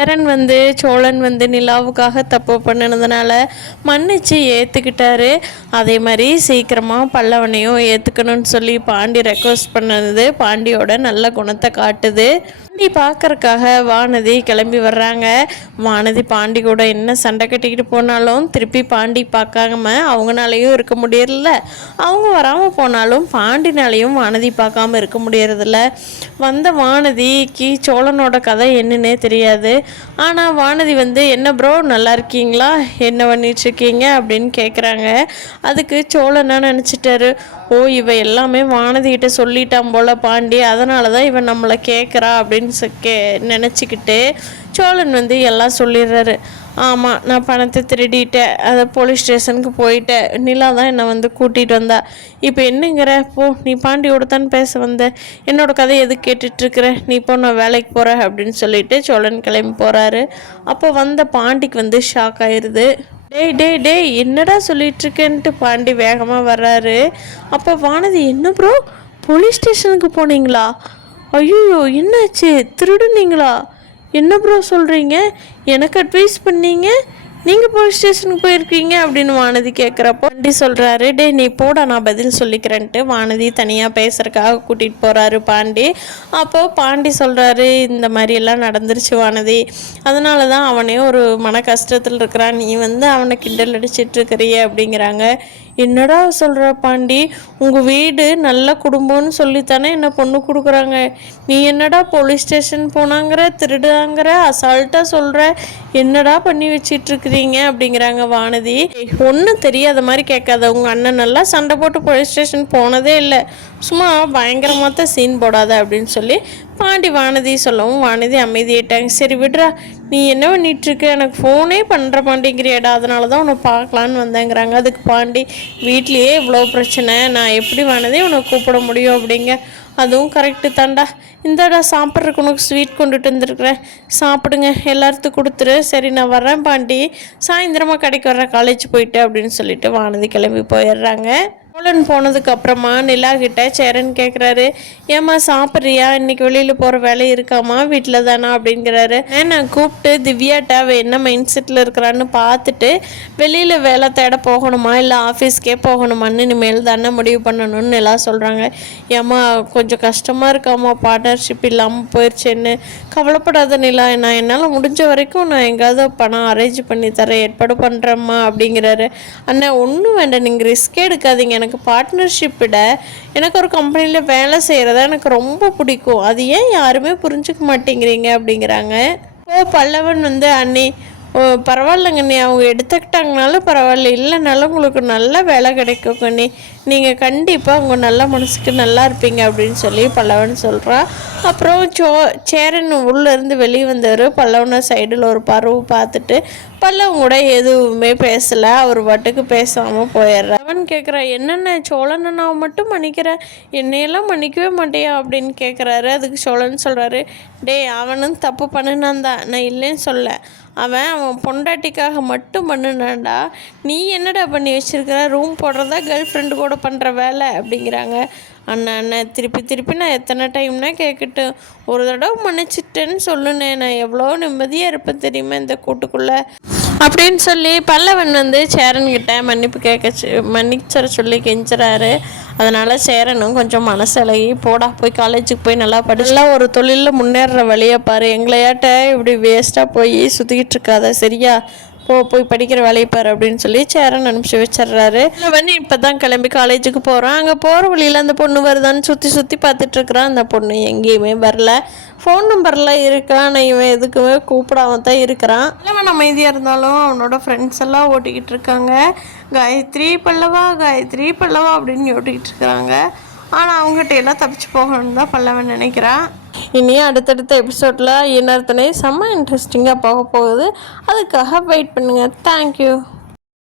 சேரன் சோழன் நிலாவுக்காக தப்பு பண்ணினதுனால மன்னிச்சு ஏற்றுக்கிட்டாரு. அதே மாதிரி சீக்கிரமாக பல்லவனையும் ஏற்றுக்கணும்னு சொல்லி பாண்டி ரெக்வஸ்ட் பண்ணது பாண்டியோட நல்ல குணத்தை காட்டுது. பாண்டி பார்க்கறக்காக வானதி கிளம்பி வர்றாங்க. வானதி பாண்டி கூட என்ன சண்டை கட்டிக்கிட்டு போனாலும் திருப்பி பாண்டி பார்க்காம அவங்களாலையும் இருக்க முடியறதில்ல, அவங்க வராமல் போனாலும் பாண்டினாலையும் வானதி பார்க்காம இருக்க முடியறதில்ல. வந்த வானதிக்கு சோழனோட கதை என்னன்னே தெரியாது. ஆனால் வானதி என்ன ப்ரோ நல்லா இருக்கீங்களா, என்ன பண்ணிட்டுருக்கீங்க அப்படின்னு கேட்குறாங்க. அதுக்கு சோழனா நினச்சிட்டாரு, ஓ இவ எல்லாமே வானதிக்கிட்ட சொல்லிட்டான் போல் பாண்டி, அதனால தான் இவன் நம்மளை கேட்குறா அப்படின்னு நினச்சிக்கிட்டு சோழன் எல்லாம் சொல்லிடுறாரு. ஆமாம், நான் பணத்தை திருடிட்டேன், அதை போலீஸ் ஸ்டேஷனுக்கு போயிட்டேன், நிலா தான் என்னை கூட்டிகிட்டு வந்தா, இப்போ என்னங்கிற போ, நீ பாண்டியோட தான் பேச வந்த, என்னோட கதையை எது கேட்டுட்ருக்குற, நீ இப்போ நான் வேலைக்கு போகிற அப்படின்னு சொல்லிட்டு சோழன் கிளம்பி போகிறாரு. அப்போ வந்த பாண்டிக்கு ஷாக் ஆயிடுது. டேய் டேய் டேய் என்னடா சொல்லிகிட்ருக்கேன்ட்டு பாண்டி வேகமாக வர்றாரு. அப்போ வானதி, என்ன ப்ரோ போலீஸ் ஸ்டேஷனுக்கு போனீங்களா, ஐயோ என்னாச்சு, திருடுனீங்களா, என்ன ப்ரோ சொல்கிறீங்க, எனக்கு அட்வைஸ் பண்ணீங்க, நீங்கள் போலீஸ் ஸ்டேஷனுக்கு போயிருக்கீங்க அப்படின்னு வானதி கேட்குறப்போ பாண்டி சொல்கிறாரு, டே நீ போடா நான் பதில் சொல்லிக்கிறேன்ட்டு வானதி தனியாக பேசுகிறதுக்காக கூட்டிகிட்டு போகிறாரு பாண்டி. அப்போது பாண்டி சொல்கிறாரு, இந்த மாதிரியெல்லாம் நடந்துருச்சு வானதி, அதனால தான் அவனே ஒரு மன கஷ்டத்தில் இருக்கிறான், நீ அவனை கிண்டல் அடிச்சிட்ருக்கிறிய அப்படிங்கிறாங்க. என்னடா சொல்கிற பாண்டி, உங்கள் வீடு நல்ல குடும்பம்னு சொல்லித்தானே என்ன பொண்ணு கொடுக்குறாங்க, நீ என்னடா போலீஸ் ஸ்டேஷன் போனாங்கிற, திருடுங்கிற, அசால்ட்டாக சொல்கிற, என்னடா பண்ணி வச்சிட்ருக்குறீங்க அப்படிங்கிறாங்க வானதி. ஒன்றும் தெரியாத மாதிரி கேட்காத, உங்கள் அண்ணன் நல்லா சண்டை போட்டு போலீஸ் ஸ்டேஷன் போனதே இல்லை, சும்மா பயங்கரமாக தான் சீன் போடாத அப்படின்னு சொல்லி பாண்டி வானதி சொல்லவும் வானதி அமைதியிட்டாங்க. சரி விடுறா, நீ என்ன பண்ணிகிட்ருக்க, எனக்கு ஃபோனே பண்ணுற பாண்டிங்கிறியாடா, அதனால தான் உன்னை பார்க்கலான்னு வந்தேங்கிறாங்க. அதுக்கு பாண்டி, வீட்லேயே இவ்வளோ பிரச்சனை, நான் எப்படி வானதி உன்னை கூப்பிட முடியும் அப்படிங்க. அதுவும் கரெக்டு தாண்டா, இந்தாடா சாப்பிட்றதுக்கு உனக்கு ஸ்வீட் கொண்டுட்டு வந்துருக்குறேன், சாப்பிடுங்க, எல்லாத்துக்கும் கொடுத்துரு. சரி நான் வர்றேன் பாண்டி, சாயந்தரமாக கடைக்கு வர்றேன் காலேஜ் போயிட்டு அப்படின்னு சொல்லிட்டு வானதி கிளம்பி போயிடுறாங்க. சோழன் போனதுக்கு அப்புறமா நிலா கிட்ட சேரன் கேட்குறாரு, ஏம்மா சாப்பிட்றியா, இன்னைக்கு வெளியில் போகிற வேலை இருக்காமா, வீட்டில் தானா அப்படிங்கிறாரு. நான் கூப்பிட்டு திவ்யாட்ட அவள் என்ன மைண்ட் செட்டில் இருக்கிறான்னு பார்த்துட்டு வெளியில் வேலை தேட போகணுமா இல்லை ஆஃபீஸ்க்கே போகணுமான்னு இனிமேல் தானே முடிவு பண்ணணும்னு நிலா சொல்கிறாங்க. ஏம்மா கொஞ்சம் கஷ்டமாக இருக்காம்மா, பார்ட்னர்ஷிப் இல்லாமல் போயிடுச்சேன்னு. கவலைப்படாத நிலா, நான் என்னால் முடிஞ்ச வரைக்கும் நான் எங்கேயாவது பணம் அரேஞ்ச் பண்ணி தரேன், ஏற்பாடு பண்ணுறேம்மா அப்படிங்கிறாரு. அண்ணா ஒன்றும் வேண்டாம், நீங்கள் ரிஸ்க் எடுக்காதீங்க, எனக்கு பார்ட்னர்ஷிப்பிட எனக்கு ஒரு கம்பெனியில் வேலை செய்கிறதா எனக்கு ரொம்ப பிடிக்கும், அது ஏன் யாருமே புரிஞ்சுக்க மாட்டேங்கிறீங்க அப்படிங்கிறாங்க. ஓ பல்லவன் அண்ணி பரவாயில்லைங்க அண்ணி, அவங்க எடுத்துக்கிட்டாங்கனாலும் பரவாயில்ல, இல்லைனாலும் உங்களுக்கு நல்ல வேலை கிடைக்கும் அண்ணி, நீங்கள் கண்டிப்பாக உங்கள் நல்ல மனசுக்கு நல்லா இருப்பீங்க அப்படின்னு சொல்லி பல்லவன் சொல்கிறான். அப்புறம் சேரன் உள்ளேருந்து வெளியே வந்தவர் பல்லவனை சைடில் ஒரு பறவை பார்த்துட்டு பல்லவன் கூட எதுவுமே பேசலை, அவர் பாட்டுக்கு பேசாமல் போயிடுறான். அவன் கேட்குறான், என்னென்ன சோழனை நான் மட்டும் மன்னிக்கிறேன், என்னையெல்லாம் மன்னிக்கவே மாட்டேயா அப்படின்னு கேட்குறாரு. அதுக்கு சோழன் சொல்கிறாரு, டே அவனும் தப்பு பண்ணினான் தான், நான் இல்லைன்னு சொல்ல, அவன் பொண்டாட்டிக்காக மட்டும் பண்ணினான்டா, நீ என்னடா பண்ணி வச்சுருக்கிற, ரூம் போடுறதா கேர்ள் ஃப்ரெண்டு கூட பண்ணுற வேலை அப்படிங்கிறாங்க. அண்ணன் திருப்பி நான் எத்தனை டைம்னா கேட்கட்டும், ஒரு தடவை மன்னிச்சிட்டேன்னு சொல்லுனே, நான் எவ்வளோ நிம்மதியாக இருப்பேன் தெரியுமா இந்த கூட்டுக்குள்ளே அப்படின்னு சொல்லி பல்லவன் சேரன்கிட்ட மன்னிச்சர சொல்லி கெஞ்சுறாரு. அதனால் சேரனும் கொஞ்சம் மனசலகி, போடா போய் காலேஜுக்கு போய் நல்லா படிச்சுலாம் ஒரு தொழிலில் முன்னேற வழியை பாரு, எங்களையாட்ட இப்படி வேஸ்ட்டாக போய் சுற்றிக்கிட்டு இருக்காத சரியா, போய் படிக்கிற வேலையை பாரு அப்படின்னு சொல்லி சேரன் அனுப்பிச்சி வச்சிடுறாரு. இப்போ தான் கிளம்பி காலேஜுக்கு போகிறான். அங்கே போகிற வழியில் அந்த பொண்ணு வருதான்னு சுற்றி பார்த்துட்ருக்குறான். அந்த பொண்ணு எங்கேயுமே வரல, ஃபோன் நம்பர்லாம் இருக்கா, ஆனால் இவன் எதுக்குமே கூப்பிடாம தான் இருக்கிறான். அவன் அமைதியாக இருந்தாலும் அவனோட ஃப்ரெண்ட்ஸ் எல்லாம் ஓட்டிக்கிட்டு இருக்காங்க, காயத்ரி பல்லவா அப்படின்னு ஓட்டிக்கிட்டு இருக்கிறாங்க. ஆனால் அவங்ககிட்ட எல்லாம் தப்பிச்சு போகணும்னு தான் பல்லவன் நினைக்கிறான். இனி அடுத்தடுத்த எபிசோடில் இன்னொருத்தனை செம்ம இன்ட்ரெஸ்டிங்காக போக போகுது, அதுக்காக வெயிட் பண்ணுங்கள். தேங்க்யூ.